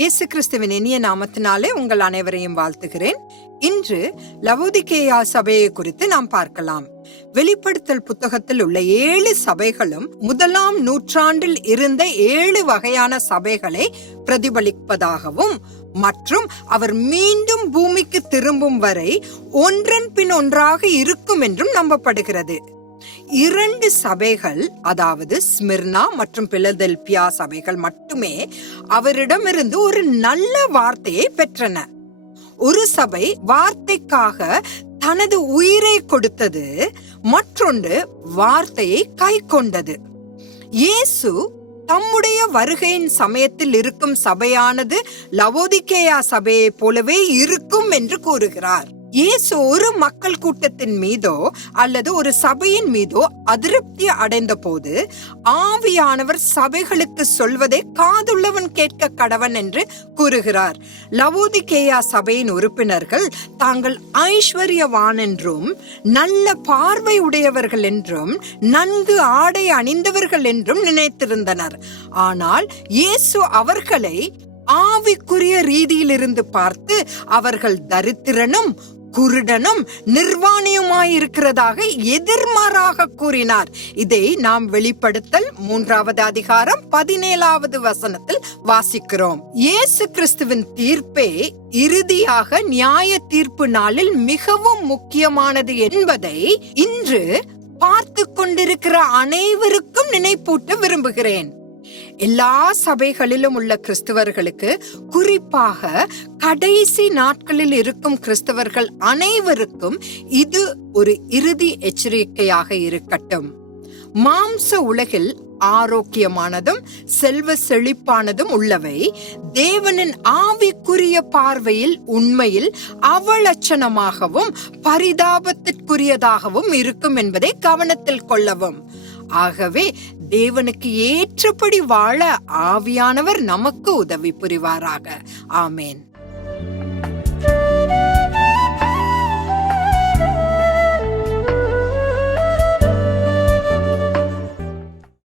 இயேசு கிறிஸ்துவின் இனிய நாமத்தினாலே உங்கள் அனைவரையும் வாழ்த்துகிறேன். இன்று லவோதிகேயா சபையை குறித்து நாம் பார்க்கலாம். வெளிப்படுத்தல் புத்தகத்தில் உள்ள ஏழு சபைகளும் முதலாம் நூற்றாண்டில் இருந்த ஏழு வகையான சபைகளை பிரதிபலிப்பதாகவும் மற்றும் அவர் மீண்டும் பூமிக்கு திரும்பும் வரை ஒன்றன் பின் ஒன்றாக இருக்கும் என்றும் நம்பப்படுகிறது. இரண்டு சபைகள் அதாவது ஸ்மிர்னா மற்றும் பிலதெல்பியா சபைகள் மட்டுமே அவரிடமிருந்து ஒரு நல்ல வார்த்தையை பெற்றன. ஒரு சபை வார்த்தைக்காக தனது உயிரை கொடுத்தது மற்றொன்று வார்த்தையை கை கொண்டது. இயேசு தம்முடைய வருகையின் சமயத்தில் இருக்கும் சபையானது லவோதிகேயா சபையைப் போலவே இருக்கும் என்று கூறுகிறார். இயேசு ஒரு மக்கள் கூட்டத்தின் மீதோ அல்லது ஒரு சபையின் மீதோ அதிருப்தி அடைந்த போது ஆவியானவர் சபைகளுக்கு சொல்வதை காதுள்ளவன் கேட்க கடவன் என்று கூறுகிறார். லவோதிகேயா சபையின் உறுப்பினர்கள் தாங்கள் ஐஸ்வர்யவான் என்றும் நல்ல பார்வை உடையவர்கள் என்றும் நன்கு ஆடை அணிந்தவர்கள் என்றும் நினைத்திருந்தனர். ஆனால் இயேசு அவர்களை ஆவிக்குரிய ரீதியிலிருந்து பார்த்து அவர்கள் தரித்திரனும் குருடனும் நிர்வாணியுமாயிருக்கிறதாக எதிர்மாறாக கூறினார். இதை நாம் வெளிப்படுத்தல் மூன்றாவது அதிகாரம் பதினேழாவது வசனத்தில் வாசிக்கிறோம். இயேசு கிறிஸ்துவின் தீர்ப்பே இறுதியாக நியாய தீர்ப்பு நாளில் மிகவும் முக்கியமானது என்பதை இன்று பார்த்து கொண்டிருக்கிற அனைவருக்கும் நினைப்பூட்ட விரும்புகிறேன். எல்லா சபைகளிலும் உள்ள கிறிஸ்தவர்களுக்கு குறிப்பாக கடைசி நாட்களில் இருக்கும் கிறிஸ்தவர்கள் அனைவருக்கும் இது ஒரு இறுதி எச்சரிக்கையாக இருக்கட்டும். மாம்ச உலகில் ஆரோக்கியமானதும் செல்வ செழிப்பானதும் உள்ளவை தேவனின் ஆவிக்குரிய பார்வையில் உண்மையில் அவலட்சணமாகவும் பரிதாபத்திற்குரியதாகவும் இருக்கும் என்பதை கவனத்தில் கொள்ளவும். ஆகவே தேவனுக்கு ஏற்றபடி வாழ ஆவியானவர் நமக்கு உதவி புரிவாராக. ஆமேன்.